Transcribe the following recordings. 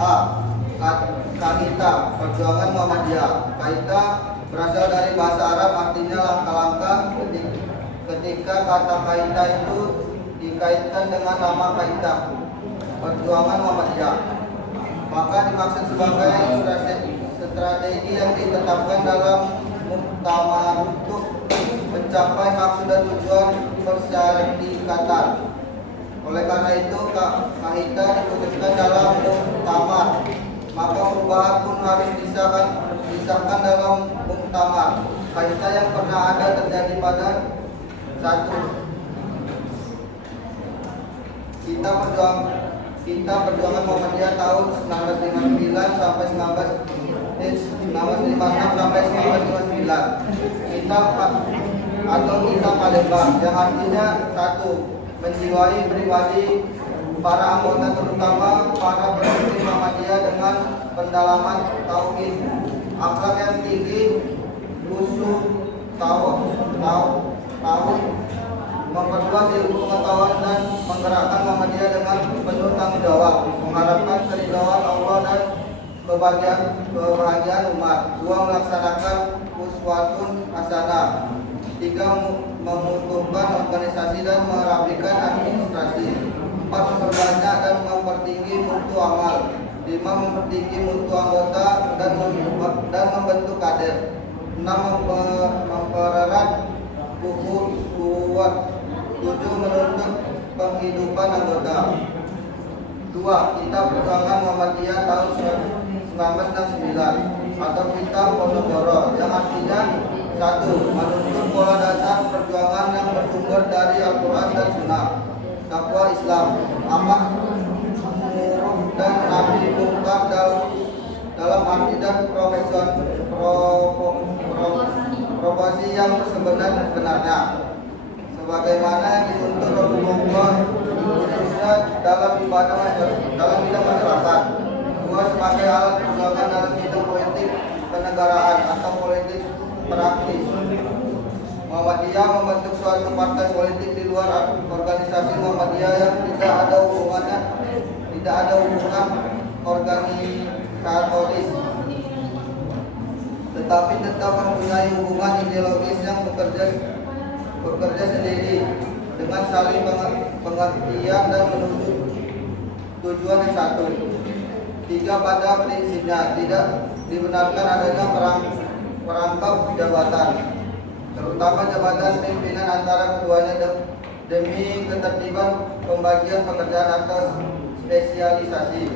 A. Kahita, perjuangan Muhammadiyah. Kahita berasal dari bahasa Arab, artinya langkah-langkah. Ketika kata kahita itu dikaitkan dengan nama kahita, perjuangan Muhammadiyah, maka dimaksud sebagai strategi yang ditetapkan dalam muktamar untuk mencapai maksud dan tujuan persyarikatan. Oleh karena itu, kahita diputuskan dalam muktamar, maka perubahan pun harus disahkan dalam muktamar. Kahita yang pernah ada terjadi pada 1. Kita Perjuangan Muhammadiyah tahun 1959 sampai 1956 sampai 1959. Kita atau kita Palembang, yang artinya 1. Menjiwai pribadi para anggota, terutama para pendukung Muhammadiyah dengan pendalaman tauhid, akhlak yang tinggi, khusyuk, memperluas ilmu pengetahuan dan menggerakkan Muhammadiyah dengan penuh tanggung jawab, mengharapkan keridhaan Allah dan kebahagiaan umat. 2. Melaksanakan uswatun hasanah. 3. Mengukuhkan organisasi dan merapikan administrasi. 4. Memperbanyak dan mempertinggi mutu amal. 5. Mempertinggi mutu anggota dan membentuk kader. 6. Mempererat kuat. 7. Menuntut penghidupan anggota. 2. Kita Perjuangan Muhammadiyah tahun 1969 atau kita Ponorogo, yang artinya 1. Menuntut pola dasar perjuangan yang bersumber dari Al-Quran dan Sunnah, takwa Islam, amal ma'ruf dan nahi munkar dalam arti dan profesi yang sebenarnya, sebagaimana yang dituntut Rasulullah, khususnya dalam bidang masyarakat. 2. Sebagai alat perjuangan dalam bidang politik kenegaraan atau politik praktis. Muhammadiyah membentuk suatu partai politik di luar organisasi Muhammadiyah yang tidak ada hubungan organisatoris, tetapi tetap mempunyai hubungan ideologis yang bekerja sendiri dengan saling pengertian dan menuju tujuan yang satu. 3. Pada prinsipnya tidak dibenarkan adanya perangkap jabatan, terutama jabatan pimpinan antara keduanya demi ketertiban pembagian pekerjaan atau spesialisasi.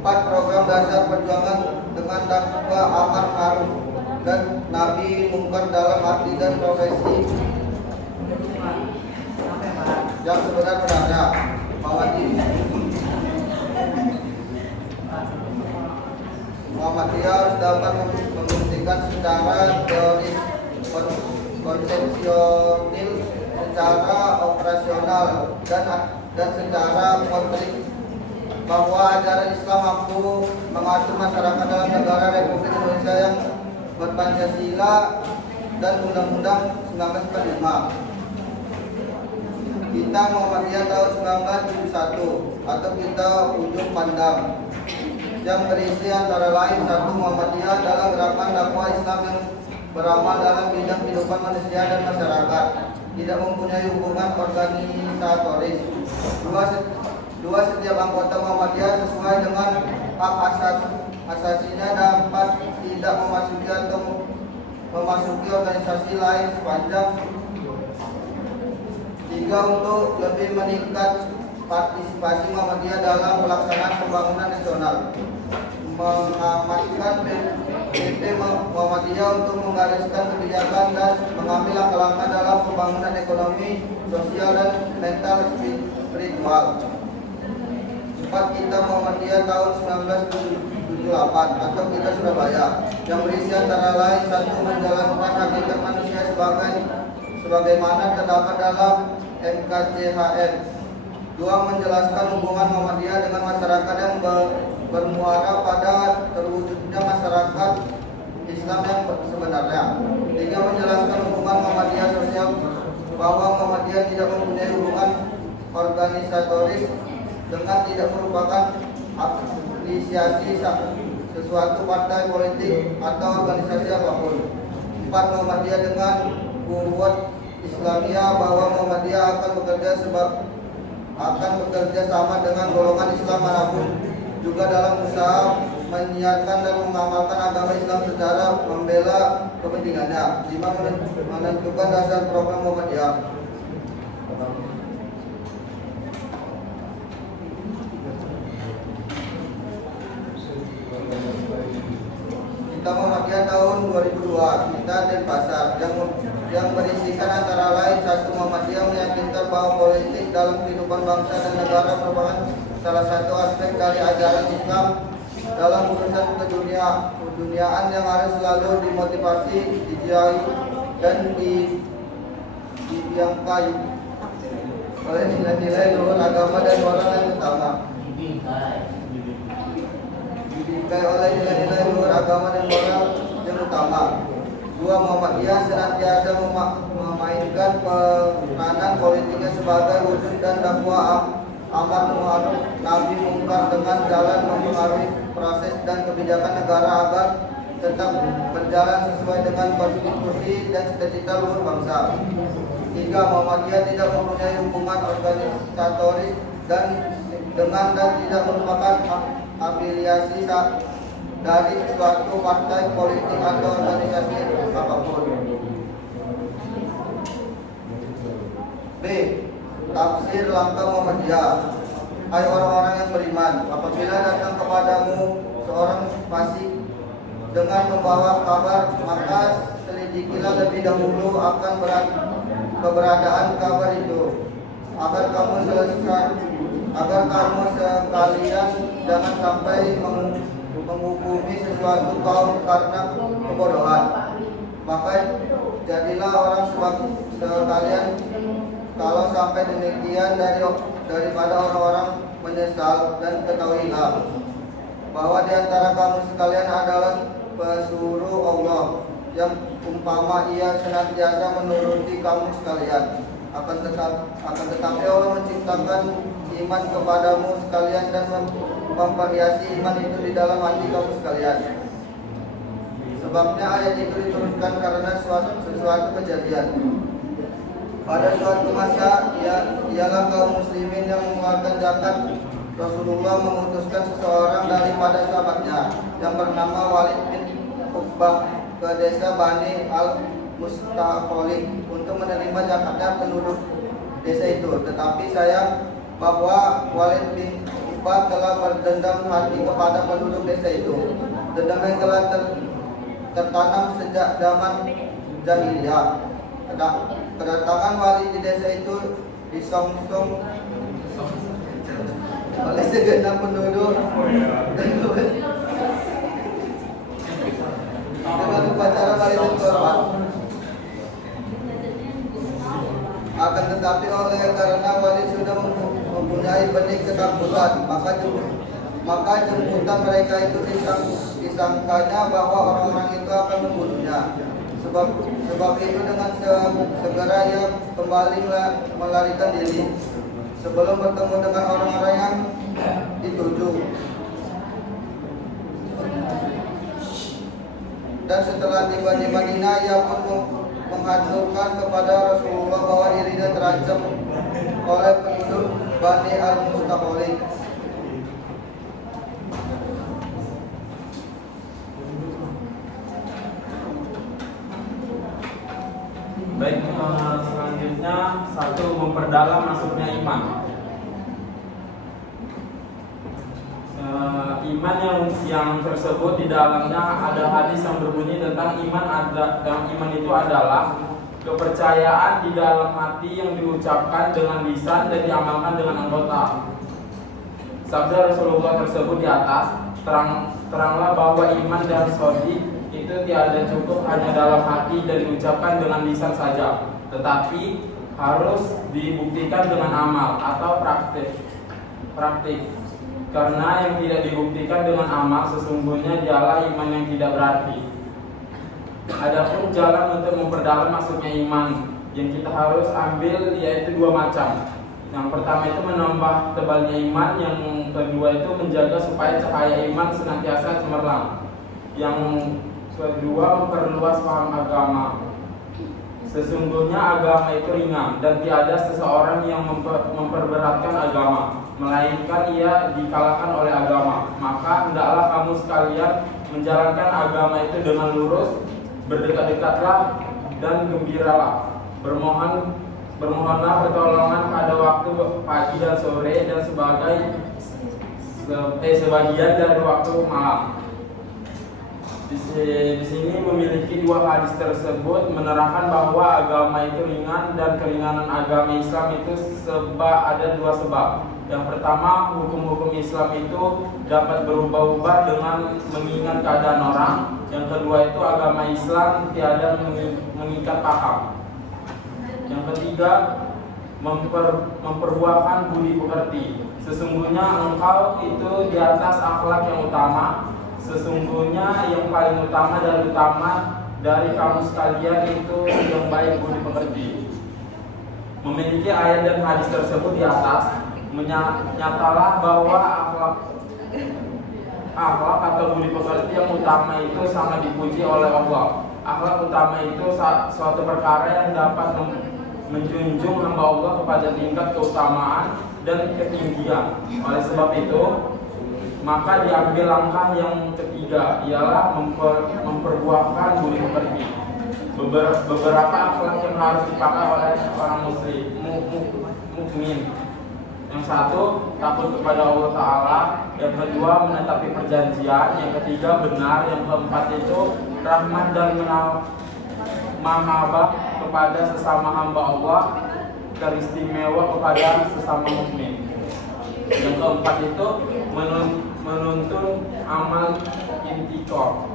4. Program dasar perjuangan dengan dakwah amar ma'ruf dan nahi munkar dalam arti dan profesi yang sebenarnya. Muhammadiyah harus dapat membuktikan secara teori konsepsional, secara operasional dan secara konkret bahwa ajaran Islam mampu mengatur masyarakat dalam negara Republik Indonesia yang berpancasila dan Undang-Undang 1945. Kita Muhammadiyah tahun 1971 atau kita Ujung Pandang, yang berisi antara lain 1. Muhammadiyah adalah gerakan dakwah Islam yang beramal dalam bidang kehidupan manusia dan masyarakat, tidak mempunyai hubungan organisatoris. 2. Setiap anggota Muhammadiyah sesuai dengan hak asasinya dapat tidak memasuki atau memasuki organisasi lain sepanjang. 3. Untuk lebih meningkat partisipasi Muhammadiyah dalam pelaksanaan pembangunan nasional, mengamankan PP Muhammadiyah untuk menggariskan kebijakan dan mengambil langkah-langkah dalam pembangunan ekonomi, sosial dan mental spiritual. 4. Kita Muhammadiyah tahun 1978 atau kita Surabaya, yang berisi antara lain 1. Menjalankan hakikat manusia sebagaimana terdapat dalam NKCHN. 2. Menjelaskan hubungan Muhammadiyah dengan masyarakat yang bermuara pada terwujudnya masyarakat Islam yang sebenarnya. 3. Menjelaskan hubungan Muhammadiyah sosial, bahwa Muhammadiyah tidak mempunyai hubungan organisatoris dengan tidak merupakan apresiasi sesuatu partai politik atau organisasi apapun. 4. Muhammadiyah dengan kuwat Islamiyah, bahwa Muhammadiyah akan bekerja sama dengan golongan Islam manapun juga dalam usaha menyiarkan dan mengamalkan agama Islam secara membela kepentingannya. 5. Menentukan dasar program Muhammadiyah. Kita Muhammadiyah tahun 2002, kita Denpasar, yang berisikan antara lain: 1. Muhammadiyah meyakinkan bahwa politik dalam kehidupan bangsa dan negara merupakan salah satu aspek dari ajaran Islam dalam urusan keduniaan yang harus selalu dimotivasi, dijauhi, dan dibiangkai oleh nilai-nilai luhur agama dan moral yang utama. Dibimbing oleh nilai-nilai luhur agama dan moral yang utama. 2. Muhammadiyah senantiasa memainkan peranan politiknya sebagai wujud dan dakwah amar ma'ruf nahi mungkar dengan jalan mempengaruhi proses dan kebijakan negara agar tetap berjalan sesuai dengan konstitusi dan cita-cita luhur bangsa. 3. Muhammadiyah tidak mempunyai hubungan organisatoris dan tidak merupakan afiliasi dari suatu partai politik atau organisasi apapun. B. Tafsir langkah Muhammadiyah. Hai orang-orang yang beriman, apabila datang kepadamu seorang fasik dengan membawa kabar, maka selidikilah lebih dahulu akan keberadaan kabar itu, agar kamu sekalian jangan sampai menghukumi sesuatu kaum karena kebodohan. Maka jadilah orang sekalian kalau sampai demikian daripada orang-orang menyesal, dan ketahuilah bahwa di antara kamu sekalian adalah pesuruh Allah yang umpama ia senantiasa menuruti kamu sekalian. Akan tetapi Allah menciptakan iman kepadamu sekalian dan memperhiasi iman itu di dalam hati kamu sekalian. Sebabnya ayat itu diturunkan karena sesuatu kejadian. Pada suatu masa ialah kaum muslimin yang mengeluarkan zakat. Rasulullah mengutuskan seseorang daripada sahabatnya yang bernama Walid bin Uqbah ke desa Bani al-Mustaqoli untuk menerima zakatnya penduduk desa itu. Tetapi sayang bahwa Walid bin Uqbah telah berdendam hati kepada penduduk desa itu. Dendam yang telah tertanam sejak zaman jahiliyah. Kedatangan Walid di desa itu disongsong oleh segenap penduduk dengan upacara Walid dan korban. Akan tetapi karena Walid sudah mempunyai benih ketakutan, maka jemputan mereka itu disangkanya bahwa orang-orang itu akan membunuhnya. Sebab itu dengan segera ia kembali melarikan diri sebelum bertemu dengan orang-orang yang dituju. Dan setelah tiba di Madinah, ia pun menghancurkan kepada Rasulullah bahwa dirinya terancam oleh penduduk Bani al-Mustaqoli. Baik, selanjutnya 1. Memperdalam masuknya iman. Iman yang tersebut di dalamnya ada hadis yang berbunyi tentang iman itu adalah kepercayaan di dalam hati yang diucapkan dengan lisan dan diamalkan dengan anggota. Sabda Rasulullah tersebut di atas, teranglah bahwa iman dan shahid itu tiada cukup hanya dalam hati dan diucapkan dengan lisan saja, tetapi harus dibuktikan dengan amal atau praktik. Karena yang tidak dibuktikan dengan amal sesungguhnya dialah iman yang tidak berarti. Adapun jalan untuk memperdalam masuknya iman yang kita harus ambil yaitu 2 macam. Yang pertama itu menambah tebalnya iman, yang kedua itu menjaga supaya cahaya iman senantiasa cemerlang. Yang kedua memperluas paham agama. Sesungguhnya agama itu ringan dan tiada seseorang yang memperberatkan agama, melainkan ia dikalahkan oleh agama. Maka hendaklah kamu sekalian menjalankan agama itu dengan lurus, berdekat-dekatlah dan gembiralah. Bermohonlah pertolongan pada waktu pagi dan sore dan sebagian dari waktu malam. Di sini memiliki dua hadis tersebut menerangkan bahwa agama itu ringan dan keringanan agama Islam itu ada dua sebab. Yang pertama, hukum-hukum Islam itu dapat berubah-ubah dengan mengingat keadaan orang. Yang kedua itu agama Islam tiada mengikat paham. Yang ketiga, memperbuahkan budi pekerti. Sesungguhnya engkau itu di atas akhlak yang utama. Sesungguhnya yang paling utama dari kamu sekalian itu yang baik budi pekerti. Memiliki ayat dan hadis tersebut di atas, nyatalah bahwa akhlak atau budi pekerti yang utama itu sangat dipuji oleh Allah. Akhlak utama itu suatu perkara yang dapat menjunjung hamba Allah kepada tingkat keutamaan dan ketinggian. Oleh sebab itu, maka diambil langkah yang ketiga, ialah memperbuahkan budi pekerti. Beberapa akhlak yang harus dipakai oleh orang muslim mukmin. Yang satu, takut kepada Allah Ta'ala. Yang kedua, menetapi perjanjian. Yang ketiga, benar. Yang keempat itu rahmat dan mahabbah kepada sesama hamba Allah, teristimewa kepada sesama mukmin. Yang keempat itu menuntun amal intikor.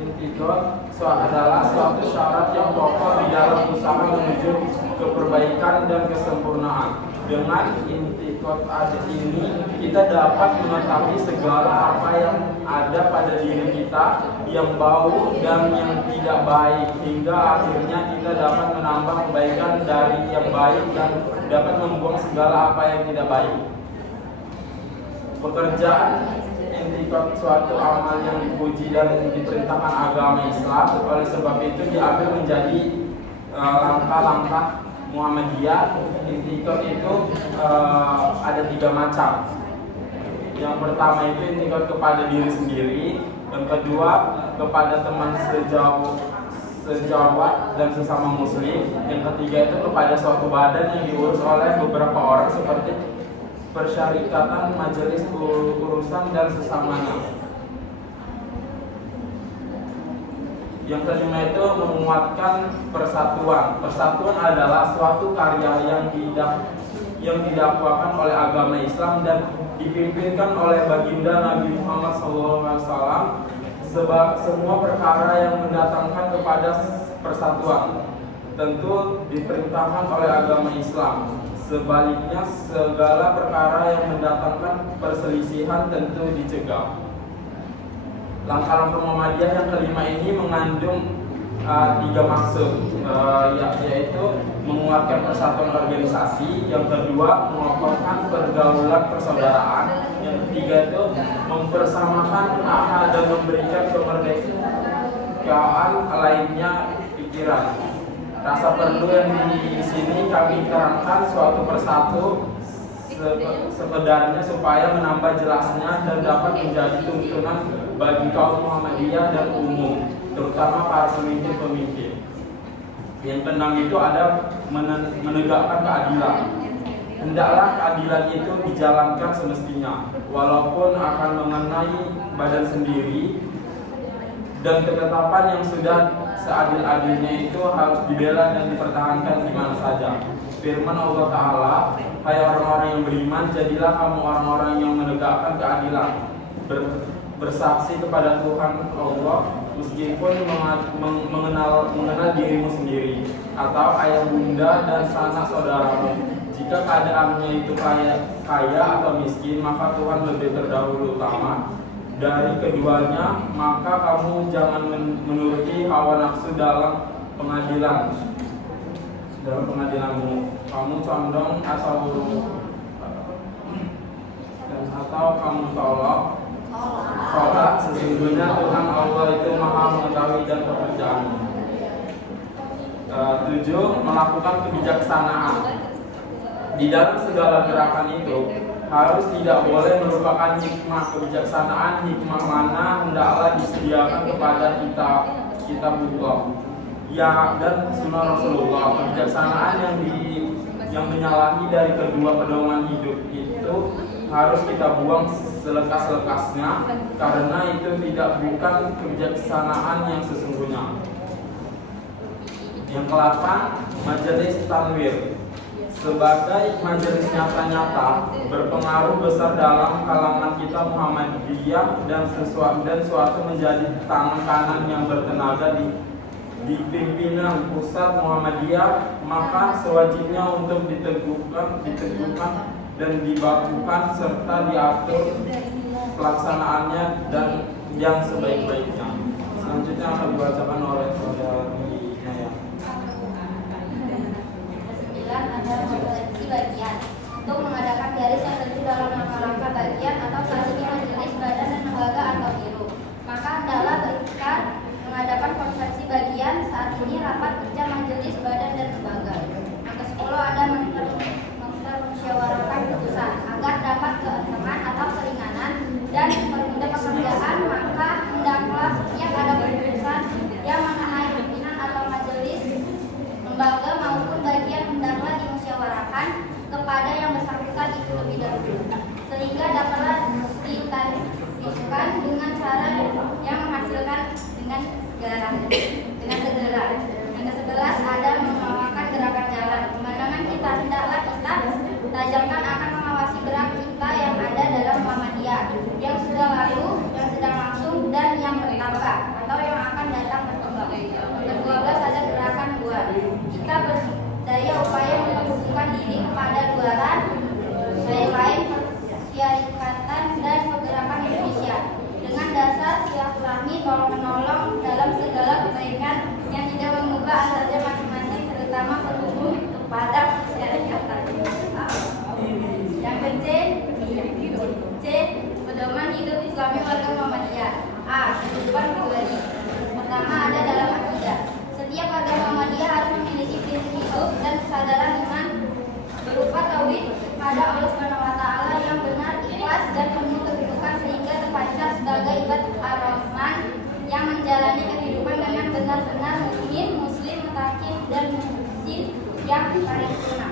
Intikor adalah suatu syarat yang pokok di dalam usaha menuju kebaikan dan kesempurnaan. Dengan intikor ini kita dapat mengetahui segala apa yang ada pada diri kita yang bau dan yang tidak baik, hingga akhirnya kita dapat menambah kebaikan dari yang baik dan dapat membuang segala apa yang tidak baik. Pekerjaan intikot suatu amal yang dipuji dan diperintahkan agama Islam. Oleh sebab itu diambil menjadi langkah-langkah Muhammadiyah. Intikot itu ada 3 macam. Yang pertama itu intikot kepada diri sendiri. Yang kedua kepada teman sejawat dan sesama muslim. Yang ketiga itu kepada suatu badan yang diurus oleh beberapa orang seperti persyarikatan, majelis urusan dan sesamanya. Yang kelima itu menguatkan persatuan. Persatuan adalah suatu karya yang didakwakan oleh agama Islam dan dipimpinkan oleh baginda Nabi Muhammad SAW. Sebab semua perkara yang mendatangkan kepada persatuan tentu diperintahkan oleh agama Islam. Sebaliknya segala perkara yang mendatangkan perselisihan tentu dicegah. Langkah-langkah Muhammadiyah yang kelima ini mengandung 3 maksud, yaitu menguatkan persatuan organisasi. Yang kedua, mengokohkan pergaulan persaudaraan. Yang ketiga itu mempersamakan akal dan memberikan kemerdekaan lainnya pikiran. Rasa perlu yang di sini kami terangkan suatu persatu sekedarnya supaya menambah jelasnya dan dapat menjadi tuntunan bagi kaum Muhammadiyah dan umum, terutama para pemimpin-pemimpin. Yang keenam itu ada menegakkan keadilan. Hendaklah keadilan itu dijalankan semestinya, walaupun akan mengenai badan sendiri, dan ketetapan yang sudah seadil-adilnya itu harus dibela dan dipertahankan di mana saja. Firman Allah Ta'ala, hai orang-orang yang beriman, jadilah kamu orang-orang yang menegakkan keadilan, bersaksi kepada Tuhan Allah meskipun mengenal dirimu sendiri atau ayah bunda dan sanak saudaramu. Jika keadaannya itu kaya atau miskin, maka Tuhan lebih terdahulu utama dari keduanya, maka kamu jangan menuruti hawa nafsu dalam pengadilan. Dalam pengadilanmu, kamu condong atau kamu tolak sesungguhnya Tuhan Allah itu Maha mengetahui dan pekerjaanmu. 7. Melakukan kebijaksanaan. Di dalam segala gerakan itu harus tidak boleh merupakan hikmah kebijaksanaan, hikmah mana hendaklah disediakan kepada kita butuh. Ya, dan sunnah Rasulullah. Kebijaksanaan yang menyalahi dari kedua pedoman hidup itu harus kita buang selekas-lekasnya, karena itu bukan kebijaksanaan yang sesungguhnya. Yang ke-8, majelis tanwir. Sebagai majelis nyata-nyata berpengaruh besar dalam kalangan kita Muhammadiyah dan suatu menjadi tangan kanan yang bertenaga di pimpinan pusat Muhammadiyah, maka sewajibnya untuk diteguhkan dan dibakukan serta diatur pelaksanaannya dan yang sebaik-baiknya. Selanjutnya akan dibacakan oleh saudara Naya. Ada konferensi bagian untuk mengadakan garis yang tertulis dalam langkah-langkah bagian atau strategi majelis badan dan lembaga atau biro. Maka hendaklah berikat mengadakan konferensi bagian. Saat ini rapat kerja majelis badan dan lembaga. Yang ke-10 ada mempermusyawarahkan putusan agar dapat keuntungan atau keringanan dan mempermudah pekerjaan. Maka hendaklah setiap ada keputusan yang mengenai pimpinan atau majelis lembaga maupun bagian hendaklah dimusyawarahkan kepada yang bersangkutan itu lebih dahulu, sehingga dapatlah ditansikan dengan cara yang menghasilkan dengan segera. Yang ke-11 ada mengamalkan gerakan jalan. Pandangan kita hendaklah kita tajamkan akan mengawasi gerak kita yang ada dalam Muhammadiyah, yang sudah lalu, yang sedang langsung, dan yang bertambah atau yang akan datang berkembang. Ke-12 ada gerakan luar. Kita berdaya upaya menghubungkan diri kepada luaran, lain-lain persyarikatan dan pergerakan Indonesia dengan dasar silaturahmi tolong-menolong dalam segala kebaikan yang tidak mengubah asalnya masing-masing, terutama berhubung kepada persyarikatan. Yang ke-C, pedoman hidup Islami warga Muhammadiyah. A. Kehidupan pribadi. Pertama ada dalam akidah. Setiap warga Muhammadiyah harus memiliki prinsip hidup dan kesadaran iman berupa tauhid kepada Allah Subhanahu wa taala yang benar, ikhlas dan penuh kedudukan sehingga terpancar sebagai ibad ar-Rahman yang menjalani kehidupan dengan benar-benar mukmin, muslim, mutakin dan muhsin yang paripurna.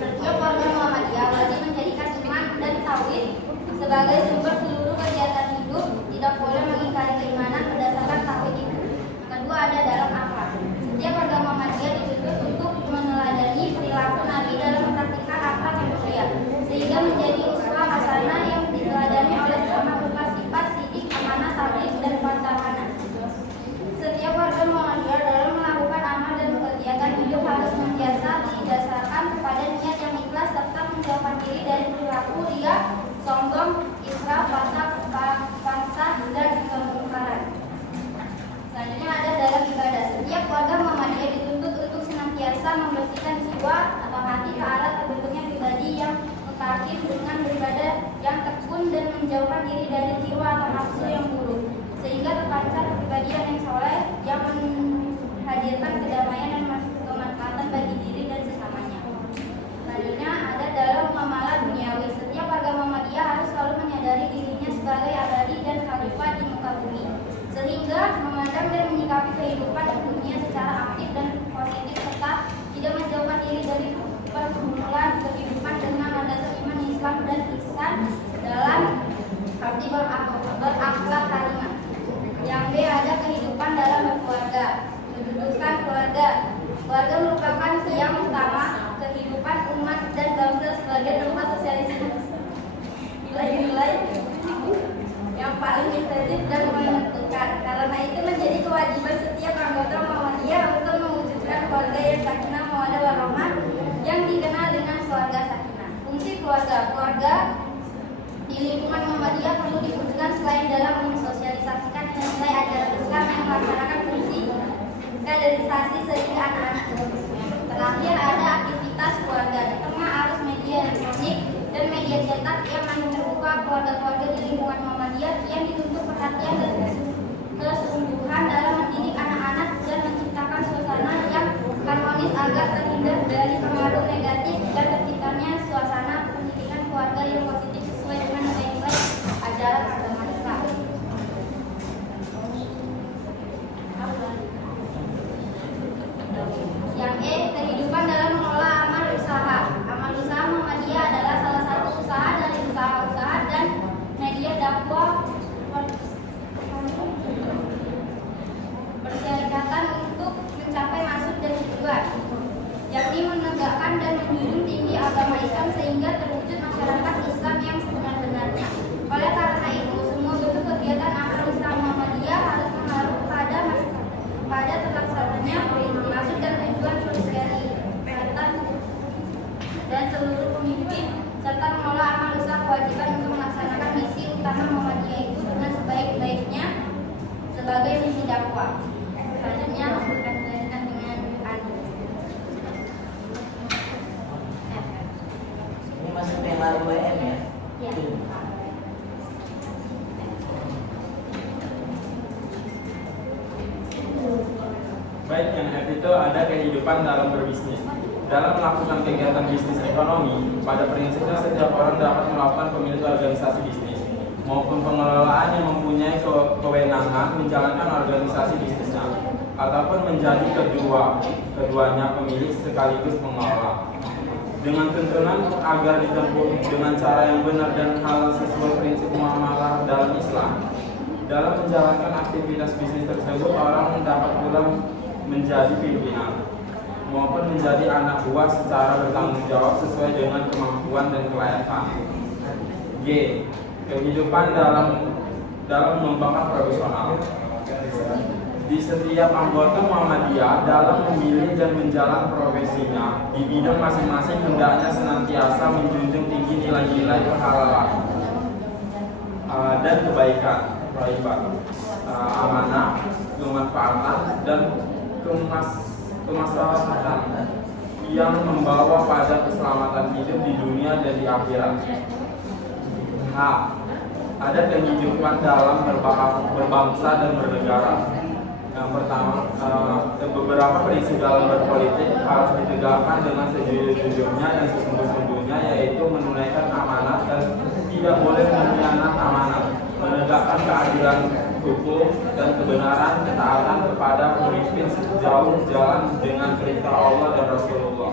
Setiap warga Muhammadiyah wajib menjadikan iman dan tauhid sebagai sumber seluruh kegiatan hidup, tidak boleh mengingkari keimanan berdasarkan tauhid itu. Kedua ada dalam akhlak. Setiap warga Muhammadiyah dituntut untuk meneladani perilaku Nabi dalam mempraktikkan akhlak yang mulia, sehingga menjadi uswah hasanah yang diteladani oleh sesama berupa sifat sidik, amanah, tabligh dan pertahanan. Setiap warga Muhammadiyah dalam melakukan amal dan kegiatan hidup harus senantiasa didasarkan kepada niat yang ikhlas serta menjauhkan diri dari perilaku riya, sombong, israf, fasad dan kemungkaran. Selanjutnya ada dalam ibadah. Setiap warga Muhammadiyah dituntut untuk senantiasa membersihkan jiwa atau hati ke arah terbentuknya pribadi yang mutakin dengan beribadah yang tekun dan menjauhkan diri dari jiwa atau nafsu yang buruk, sehingga terpancar kepribadian yang soleh yang menghadirkan kedamaian dan kemanfaatan bagi diri dan sesamanya. Selanjutnya ada dalam muamalah duniawi. Setiap warga Muhammadiyah harus selalu menyadari dirinya sebagai abadi dan khalifah di muka bumi, sehingga memandang dan menyikapi kehidupan dunia secara aktif dan positif serta tidak menjauhkan diri dari pergumulan kehidupan dengan landasan iman, Islam dan ihsan dalam arti berakhlak karimah. Yang B ada kehidupan dalam berkeluarga. Kedudukan keluarga. Keluarga merupakan tiang utama kehidupan umat dan bangsa sebagai tempat sosialisasi nilai-nilai yang paling intensif dan menentukan. Karena itu menjadi kewajiban setiap anggota Muhammadiyah untuk mewujudkan keluarga yang sakinah, mawaddah warahmah yang dikenal dengan keluarga sakinah. Fungsi keluarga di lingkungan Muhammadiyah perlu diwujudkan selain dalam keluarga-keluarga di lingkungan Muhammadiyah yang dituntut perhatian dan kesungguhan dalam mendidik anak-anak dan menciptakan suasana yang harmonis agar terhindar dari pengaruh negatif dan terciptanya suasana pendidikan keluarga yang positif sesuai dengan nilai-nilai ajaran agama Islam. Yang E, kehidupan dalam mengelola amal usaha. Amal usaha Muhammadiyah adalah salah satu usaha dari usaha-usaha dan media dakwah bersyarikatan untuk mencapai maksud dan tujuan, yakni menegakkan dan menjunjung tinggi agama Islam sehingga terwujud masyarakat Islam yang sebenar-benarnya. Oleh karena itu, semua bentuk kegiatan amal usaha Muhammadiyah harus mengaruh pada terlaksananya maksud dan tujuan persyarikatan dan seluruh pemimpin serta mengelola amal usaha kewajiban untuk melaksanakan misi utama Muhammadiyah itu dengan sebaik-baiknya sebagai misi dakwah. Selanjutnya akan dilanjutkan dengan Andi. Ini masuk tema UMM ya? Ya. Baik, yang F itu ada kehidupan dalam berbisnis. Dalam melakukan kegiatan bisnis ekonomi, pada prinsipnya setiap orang dapat melakukan pemilik organisasi bisnis maupun pengelolaan yang mempunyai kewenangan menjalankan organisasi bisnisnya, ataupun menjadi keduanya pemilik sekaligus pengelola. Dengan tuntunan agar ditempuh dengan cara yang benar dan halal sesuai prinsip muamalah dalam Islam. Dalam menjalankan aktivitas bisnis tersebut, orang dapat pula menjadi pimpinan maupun menjadi anak buah secara bertanggung jawab sesuai dengan kemampuan dan kelayakan. G. Kehidupan dalam mengembangkan profesional. Di setiap anggota Muhammadiyah dalam memilih dan menjalankan profesinya di bidang masing-masing hendaknya senantiasa menjunjung tinggi nilai-nilai kehalalan dan kebaikan, amanah, kemanfaatan dan kemaslahatan yang membawa pada keselamatan hidup di dunia dan di akhirat. H. Ada kehidupan dalam berbangsa dan bernegara. Yang pertama, beberapa prinsip dalam berpolitik harus ditegakkan dengan sejujur-jujurnya dan sesungguh-sungguhnya, yaitu menunaikan amanat dan tidak boleh mengkhianat amanat, menegakkan keadilan hukum dan kebenaran, ketaatan kepada pemimpin sejauh jalan dengan perintah Allah dan Rasulullah,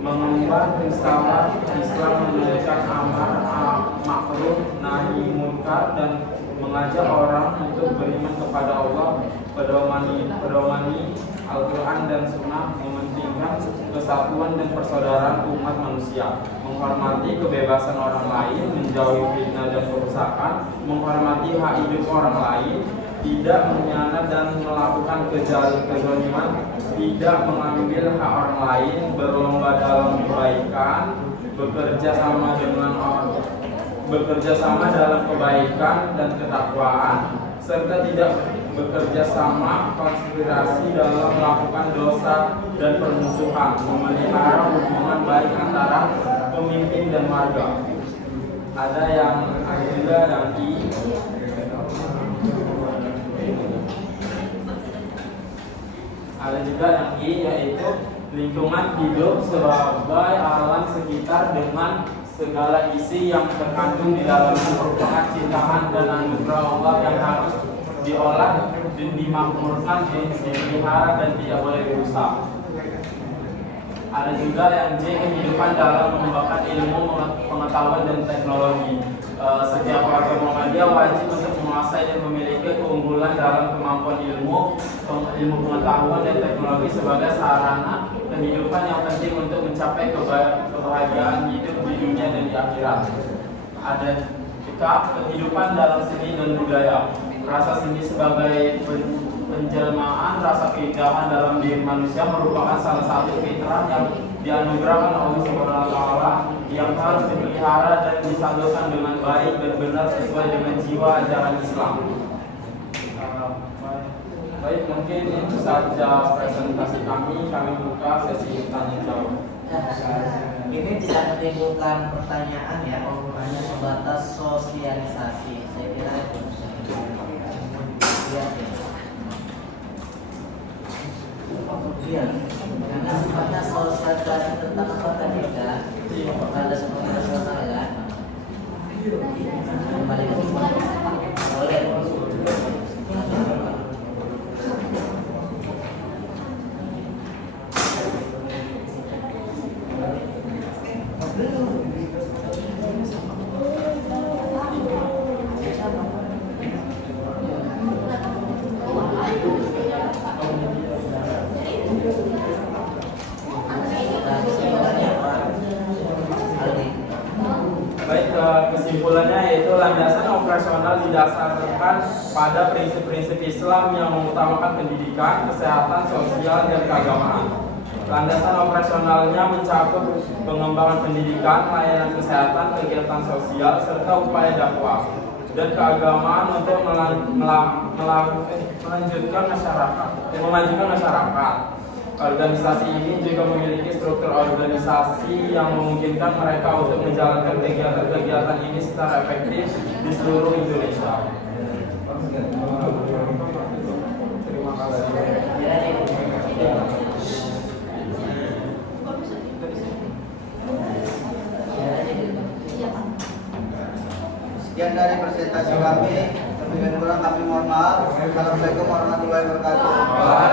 mengemban risalah Islam, menunaikan amar ma'ruf nahi munkar dan mengajak orang untuk beriman kepada Allah, pedomani Al-Quran dan Sunnah, mementingkan kesatuan dan persaudaraan umat manusia, menghormati kebebasan orang lain, menjauhi fitnah dan kerusakan, menghormati hak hidup orang lain, tidak mengkhianat dan melakukan kezaliman, tidak mengambil hak orang lain, berlomba dalam kebaikan, bekerja sama dalam kebaikan dan ketakwaan, serta tidak bekerja sama konspirasi dalam melakukan dosa dan permusuhan, memelihara hubungan baik antara pemimpin dan warga. Ada yang juga yang I. Ada juga yang I, yaitu lingkungan hidup sebagai alam sekitar dengan segala isi yang terkandung di dalamnya merupakan ciptaan dan anugerah Allah yang harus diolah dan dimakmurkan, dipelihara dan tidak boleh dirusak. Ada juga yang J, kehidupan dalam mengembangkan ilmu, pengetahuan dan teknologi. Setiap warga Muhammadiyah wajib untuk menguasai dan memiliki keunggulan dalam kemampuan ilmu pengetahuan dan teknologi sebagai sarana kehidupan yang penting untuk mencapai kebahagiaan hidup di dunia dan di akhirat. Ada juga kehidupan dalam seni dan budaya. Rasa seni sebagai penjelmaan rasa keindahan dalam diri manusia merupakan salah satu fitrah yang dianugerahkan Allah Subhanahu wa taala yang harus dipelihara dan disalurkan dengan baik dan benar sesuai dengan jiwa ajaran Islam. Baik, mungkin itu saja presentasi kami buka sesi tanya jawab. Ini tidak menimbulkan pertanyaan ya, hanya sebatas sosialisasi. Saya kira itu. Iya, karena sifatnya sosialisasi tentang apa tadi kan? Ada profesional kan? Kembali ke sini. Boleh. Baik, kesimpulannya yaitu landasan operasional didasarkan pada prinsip-prinsip Islam yang mengutamakan pendidikan, kesehatan, sosial, dan keagamaan. Landasan operasionalnya mencakup pengembangan pendidikan, layanan kesehatan, kegiatan sosial, serta upaya dakwah dan keagamaan untuk memajukan masyarakat. Organisasi ini juga memiliki struktur organisasi yang memungkinkan mereka untuk menjalankan kegiatan-kegiatan ini secara efektif di seluruh Indonesia. Terima kasih. Sekian dari presentasi kami. Lebih kurang kami mohon maaf. Assalamualaikum warahmatullahi wabarakatuh.